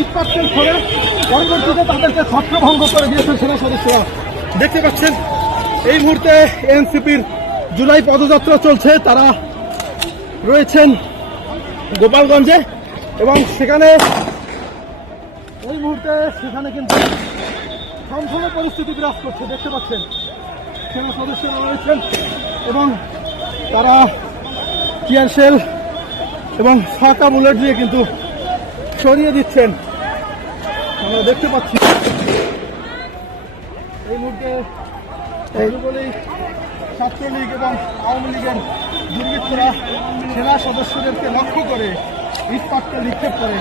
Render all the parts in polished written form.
ইটপাটকেল ফলে পরবর্তীতে তাদেরকে ছত্রভঙ্গ করে দিয়েছেন সেনা সদস্যরা। দেখতে পাচ্ছেন এই মুহূর্তে এনসিপির জুলাই পদযাত্রা চলছে, তারা রয়েছেন গোপালগঞ্জে এবং সেখানে এই মুহূর্তে সেখানে কিন্তু সম্পূর্ণ পরিস্থিতি বিরাজ করছে। দেখতে পাচ্ছেন সেনা সদস্যরা রয়েছেন এবং তারা টিয়ার শেল এবং ফাঁকা বুলেট দিয়ে কিন্তু সরিয়ে দিচ্ছেন, আমরা দেখতে পাচ্ছি। এই মুহূর্তে যুবলীগ, ছাত্রলীগ এবং আওয়ামী লীগের দুর্বৃত্তরা সেনা সদস্যদেরকে লক্ষ্য করে ইটপাটকেল নিক্ষেপ করে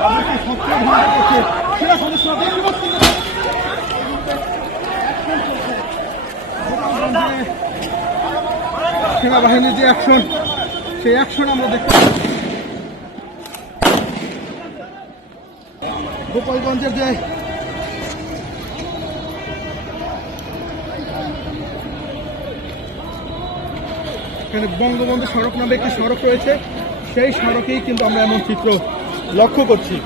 তাদেরকে ছত্রভঙ্গ করছে। সেনা সদস্যরা দেখতে পাচ্ছি সেনাবাহিনীর যে অ্যাকশন, সেই অ্যাকশন আমরা দেখতে পাচ্ছি। গোপালগঞ্জের যে এখানে বঙ্গবন্ধু সড়ক নামে একটি সড়ক রয়েছে, সেই সড়কেই কিন্তু আমরা এমন চিত্র লক্ষ্য করছি।